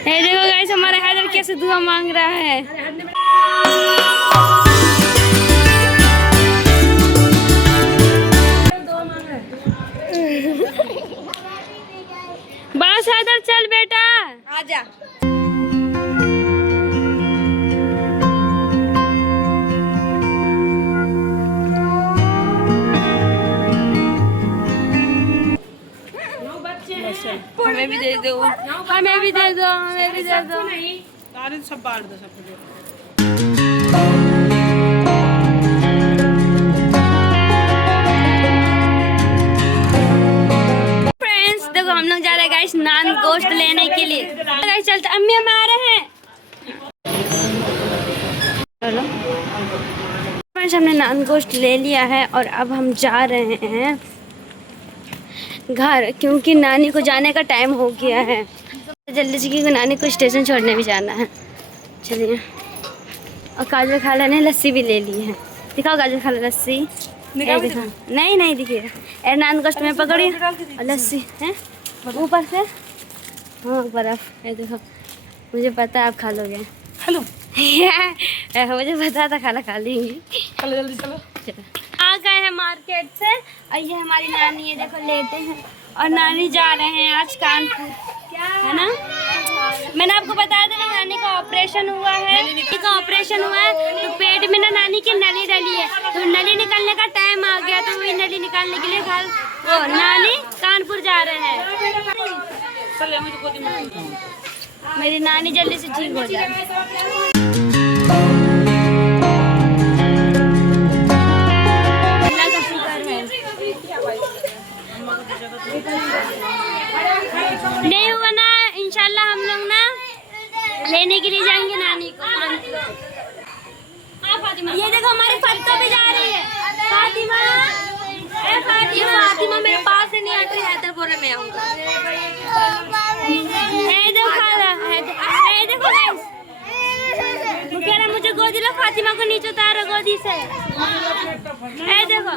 ये देखो गाइस हमारा हैदर कैसे दुआ मांग रहा है। बस हैदर चल बेटा आजा। हमें भी दे दो, हमें भी दे दो, हमें भी दे दो। सब बांट दो सबको। फ्रेंड्स देखो हम लोग जा रहे हैं गाइस नान गोश्त लेने के लिए। गाइस चलते, अम्मी हम आ रहे हैं। चलो फ्रेंड्स हमने नान गोश्त ले लिया है और अब हम जा रहे हैं घर, क्योंकि नानी को जाने का टाइम हो गया है जल्दी से, क्योंकि नानी को स्टेशन छोड़ने भी जाना है। चलिए, और काजल खाला ने लस्सी भी ले ली है। दिखाओ काजल खाला लस्सी, दिखाओ। नहीं नहीं दिखेगा। नान गोश्त में पकड़ी और लस्सी है ऊपर से। हाँ बर्फ है, देखो मुझे पता है आप खा लोगे। हेलो मुझे पता था खाला खा लेंगी। चलो जल्दी चलो। आ गए हैं मार्केट से और ये हमारी नानी है, देखो लेटे हैं और नानी जा रहे हैं आज कानपुर, है ना। मैंने आपको बताया था ना नानी का ऑपरेशन हुआ है, ऑपरेशन हुआ है तो पेट में ना नानी की नली डली है, तो नली निकालने का टाइम आ गया, तो वही नली निकालने के लिए घर वो नानी कानपुर जा रहे हैं। मेरी नानी जल्दी से ठीक हो जाए। नहीं हुआ ना, इंशाल्लाह हम लोग ना लेने के लिए जाएंगे नानी को। ये देखो हमारी फातिमा भी जा रही है। फातिमा, ए फातिमा, फातिमा मेरे पास से नहीं हट रही, हैदरपुर में आऊंगा। ए देखो खाला, ए देखो गाइस, वो कह रहा मुझे गोदी लो, फातिमा को नीचे उतारो गोदी से। ए देखो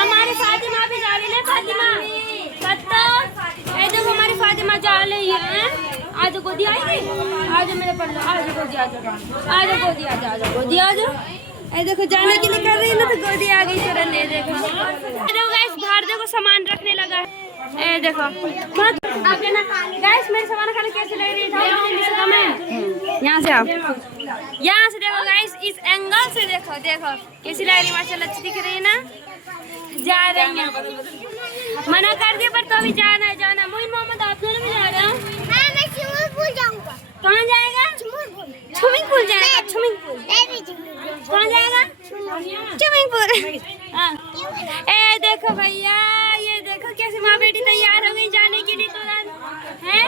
हमारी फातिमा भी जा रही है। फातिमा ए देखो हमारी फातिमा जा रही है। आज गोदी आएगी, आज मेरे पल्ले, आज गोदी, आज गोदी, आज गोदी, आज। ए देखो जाने के लिए कर रही है ना, तो गोदी आ गई तुरंत। ले देखो, देखो गाइस बाहर देखो सामान रखने लगा है। ए देखो आपके ना गाइस मेरे सामान खाने कैसे लग रही है। यहाँ से आप यहाँ से देखो गाइस, इस एंगल से देखो, देखो कैसी लग रही है, माशाल्लाह अच्छी दिख रही है ना। जा रही है, मना कर दिया पर तो अभी जाना है, जाना। मोइन मोहम्मद आप दोनों भी जा रहे हो? मैं स्विमिंग पूल जाऊंगा। कहाँ जाएगा? स्विमिंग पूल जाएगा। स्विमिंग पूल कहाँ जाएगा? Swimming pool. ए देखो भैया, ये देखो कैसे माँ बेटी तैयार हो गई जाने के लिए तुरंत है।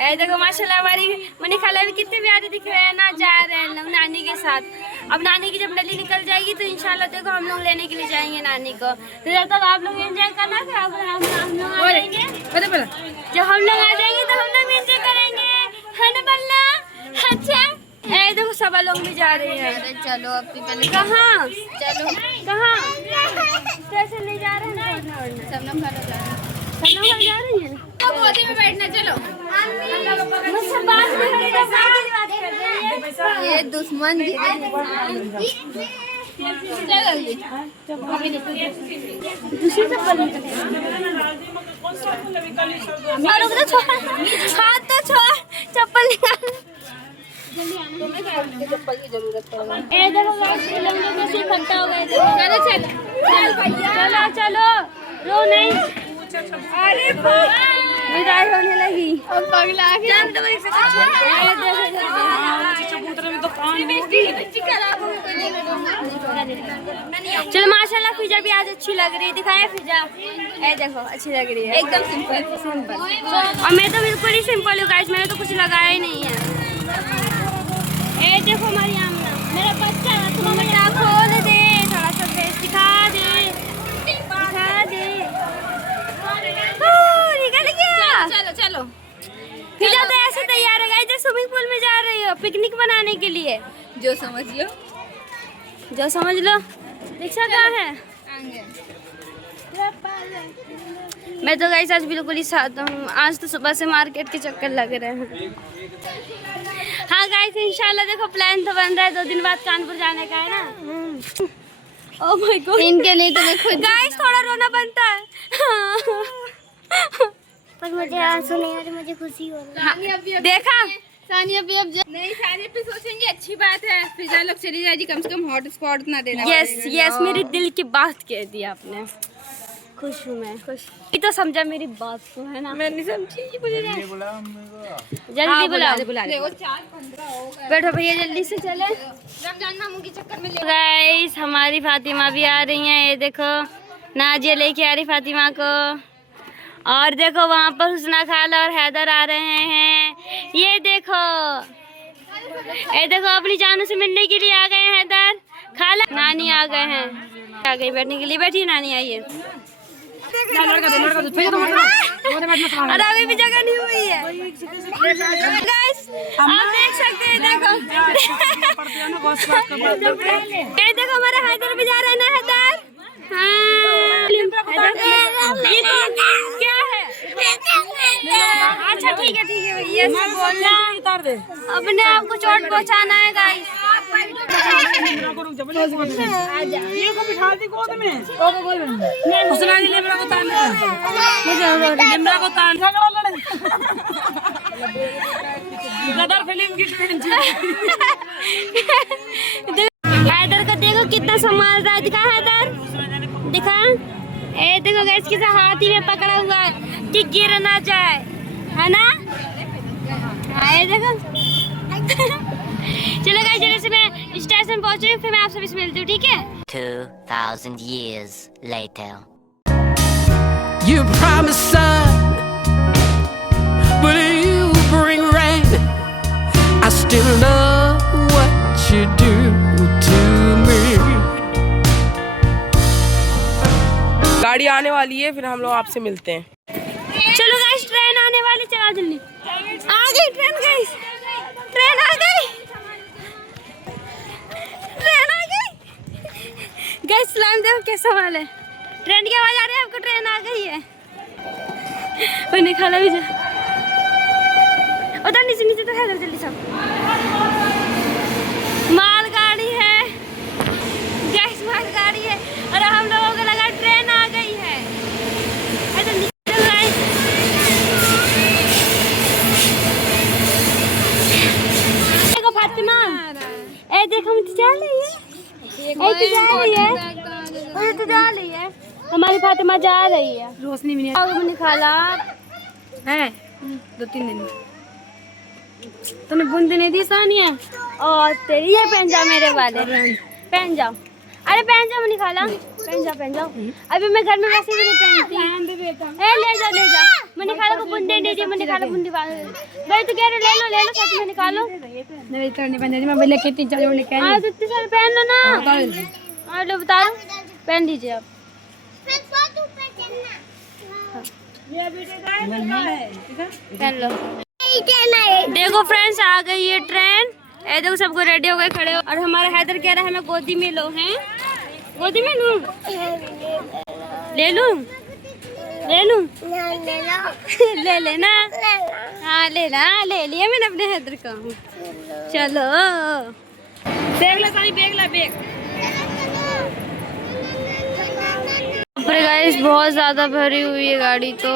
ए देखो माशाल्लाह हमारी मनी खाला भी कितने प्यारे दिख रहे हैं ना, जा रहे हैं लोग नानी के साथ। अब नानी की जब नली निकल जाएगी तो इंशाल्लाह देखो हम लोग लेने के लिए जाएंगे नानी को। तो जब तक आप लोग एंजॉय करना, फिर हम लोग आ जाएंगे। जब हम लोग आ जाएंगे तो हम लोग एंजॉय करेंगे, है ना बल्ला? अच्छा ए देखो सब लोग भी जा रही है। चलो अब पहले कहाँ? चलो कहाँ स्टेशन ले जा रहे हैं? सब लोग घर जा रहे हैं। सब लोग घर जा रही है। तो गोदी में बैठना। चलो मुझसे बात नहीं करी तो बात कर रही है। ये दुश्मन हाथ तो छोड़, चप्पल निकाल। चप्पल की जरूरत है। ए देखो लंबे में से इकट्ठा हो गए। चलो चल चल भैया, चलो चलो, रो नहीं। अरे विदाई होने लगी। अब पगला के चलो माशाल्लाह फिजा भी आज अच्छी लग रही है। दिखाए फिजा, ए देखो अच्छी लग रही है, एकदम सिंपल सिंपल। और मैं तो बिल्कुल ही सिंपल हूँ गाइस, मैंने तो कुछ लगाया ही नहीं है। ए देखो हमारी आमना, मेरा बच्चा तुम बेटा खोल दे, थोड़ा सा फेस दिखा दे, दिखा दे। निकल गया। चलो चलो फिजा तो ऐसे तैयार है गाइस, स्विमिंग पूल में जा रही हो पिकनिक मनाने के लिए। जो समझ लो, जो समझ लो। रिक्शा कहाँ है? मैं तो गाइस आज बिल्कुल ही साथ हूँ। आज तो सुबह से मार्केट के चक्कर लग रहे हैं। हाँ गाइस इंशाल्लाह देखो प्लान तो बन रहा है 2 दिन बाद कानपुर जाने का है ना। ओह माय गॉड, इनके लिए तो मैं खुद गाइस थोड़ा रोना बनता है। पर मुझे आंसू नहीं आ रहे, मुझे खुशी हो रही है। देखा सानिया भी अब नहीं, सानिया भी सोचेंगे अच्छी बात है, फिजा लोग चली जाएगी, कम से कम हॉट स्पॉट ना देना। यस यस, मेरे दिल की बात कह दी आपने। खुश हूँ मैं, खुश। ये तो समझा मेरी बात को, है ना? मैं नहीं समझी, मुझे जल्दी बुलाओ। देखो 4:15 हो गए। बैठो भैया जल्दी से चले। रमजान मामू के चक्कर में गाइस हमारी फातिमा भी आ रही हैं। ये देखो नाजिया लेके आ रही फातिमा को, और देखो वहाँ पर हुस्ना खाला और हैदर आ रहे हैं। ये देखो अपनी जानू से मिलने के लिए आ गए हैं हैदर। खाला नानी आ गए हैं, आ गई बैठने के लिए। बैठी नानी, आइए। और अभी भी जगह नहीं हुई है गाइस, आप देख सकते हैं। देखो ये देखो हमारा हैदर भी जा रहा है ना। हैदर क्या है? अच्छा ठीक है ये बोलना, अपने आप को चोट पहुंचाना है गाइस। हैदर का देखो कितना संभाल रहा है। दिखा हैदर, दिखा। ए देखो गैस किसी हाथी में पकड़ा हुआ है कि गिर ना जाए, है ना? ये देखो। चलो गाइस जल्दी से मैं स्टेशन पहुंच रही हूँ, फिर मैं आप सभी से मिलती हूँ, ठीक है? 2000 years later. You promised sun, but you bring rain. I still love what you do to me. गाड़ी आने वाली है, फिर हम लोग आपसे मिलते हैं। चलो गाइस ट्रेन आने वाली, चला जल्दी। आ गई ट्रेन गाइस, ट्रेन आ गई, ट्रेन आ गई। गाइस सलाम देखो कैसा हाल है। ट्रेन की आवाज आ रही है आपको? ट्रेन आ गई है। और निकाला भी जा, उधर नीचे नीचे तो है, जल्दी सब। मालगाड़ी है गैस, मालगाड़ी है, और हम लोगों को लगा ट्रेन आ गई है। देखो फातिमा, ए देखो हम तो जा रही है, तो जा रही है हमारी फातिमा, जा रही है। रोशनी भी निकाला है 2-3 दिन में। तूने बूंदी नहीं दी सानिया? और तेरी ये पहन जा मेरे वाले, पहन जाओ। अरे पहन जाओ निकाला, पहन जाओ। अभी मैं घर में वैसे भी नहीं पहनती। ए ले जा। मैं निकाला को बूंदे नहीं दी, मैं निकाला बूंदी भाई तो कह रहे ले लो साथ में निकालो। नहीं तो नहीं पहन, मैं बोले कि 3-4 जोड़ लेके आई। आज इतने सारे पहन लो ना। और लो बता, पहन लीजिए आप। पहन लो। देखो फ्रेंड्स आ गई ये ट्रेन। ए देखो सबको रेडी हो गए, खड़े हो। और हमारा हैदर कह रहा है हमें गोदी में लो। हैं गोदी में लूं? ले लूं? ले लेना। हाँ ले लिया मैंने अपने हैदर का। चलो बैग ला सानी, बैग ला बैग। गाइस बहुत ज्यादा भरी हुई है गाड़ी, तो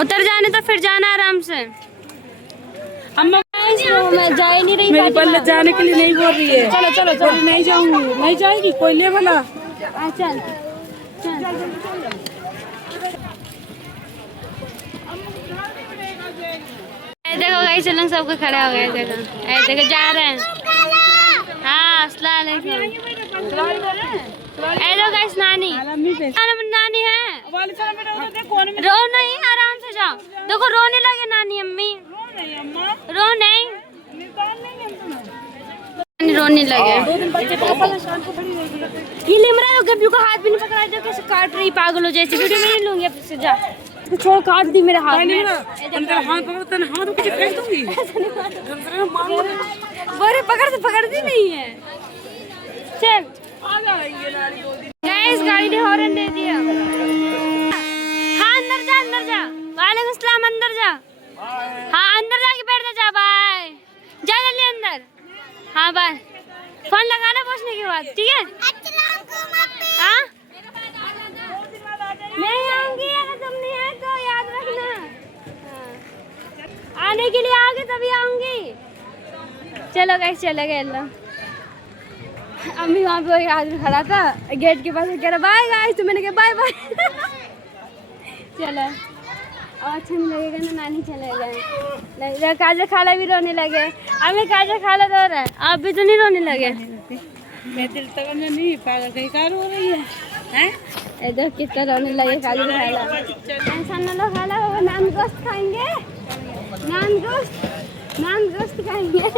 उतर जाने तो फिर जाना आराम से। मैं जा ही नहीं रही, मेरी पल्ले जाने के लिए नहीं बोल रही है। चलो नहीं जाऊंगी, नहीं जाएगी कोई ले वाला। चल देखो गाइस चलो सबको खड़े हो गए। देखो जा रहे हैं। हाँ अस्सलाम वालेकुम। देखो गाइस नानी है। रो नहीं, आराम से जाओ। देखो रोने लगे नानी अम्मी, रो नहीं, रोने लगे। ये लिमरा हो गया, को हाथ भी नहीं पकड़ा, जो कैसे काट रही पागल हो जैसे। वीडियो में नहीं लूंगी अब से, जा छोड़, काट दी मेरे हाथ में। बोरे पकड़ दी नहीं है। चल गाइस गाड़ी ने हॉर्न दे दिया। हाँ अंदर जा अंदर जा। वालेकुम सलाम अंदर जा। हाँ अंदर जाके बैठ जा। बाय जा जल्दी अंदर। हाँ बाय। फोन लगाना पहुंचने के बाद ठीक है। हाँ नहीं आऊंगी अगर तुम नहीं है तो याद रखना। आने के लिए आगे तभी आऊंगी। चलो गाइस चले गए। अम्मी वहाँ पे एक आदमी खड़ा था गेट के पास कह रहा बाय गाइस तो मैंने कहा बाय बाय। चलो अब अच्छा नहीं लगेगा ना नानी चले गए। नहीं काजल खाला भी रोने लगे। अम्मी काजल खाला रो रहा है आप भी तो नहीं रोने लगे। नहीं पागल कहीं कार हो रही है हैं? इधर कितना रोने लगे काजल खाला। टेंशन ना लो खाला वो नान गोश्त खाएंगे। नान गोश्त खाएंगे।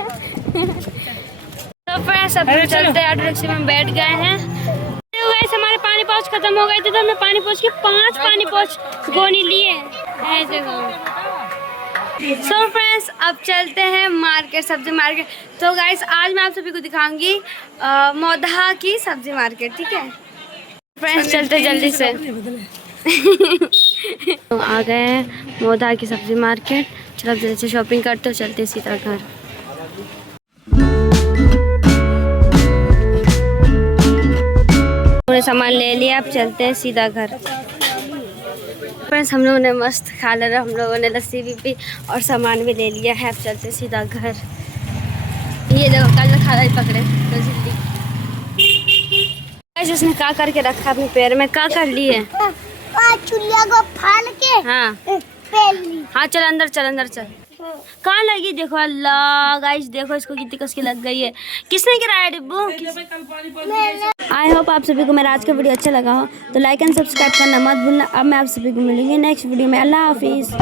तो फ्रेंड्स अब हम चलते ऑटो रिक्शा में बैठ गए हैं। गाइस हमारे पानी पाउच खत्म हो गए थे तो हमने पानी पाउच के 5 पानी पाउच गोनी लिए ऐसे। सो फ्रेंड्स अब चलते हैं मार्केट सब्जी मार्केट। तो गाइस आज मैं आप सभी को दिखाऊंगी मोधा की सब्जी मार्केट ठीक है। फ्रेंड्स चलते जल्दी से। तो आ गए हैं मोधा की सब्जी मार्केट। चलो जल्दी से शॉपिंग करते हो चलते सीधा घर। हमने सामान ले लिया अब चलते हैं सीधा घर। फ्रेंड्स हम लोगों ने मस्त खा लिया। हम लोगों ने लस्सी भी पी और सामान भी ले लिया है। अब चलते हैं सीधा घर। ये देखो काजल खाला ही पकड़े इसने का करके रखा अपने पैर में का कर लिए। चुलिया को फाड़ के हाँ हाँ चल अंदर चल। कहाँ लगी देखो। अल्लाह गाइस देखो इसको कितनी कसके लग गई है। किसने गिराया डिब्बू। आई होप आप सभी को मेरा आज का वीडियो अच्छा लगा हो तो लाइक एंड सब्सक्राइब करना मत भूलना। अब मैं आप सभी को मिलूंगी नेक्स्ट वीडियो में। अल्लाह हाफिज़।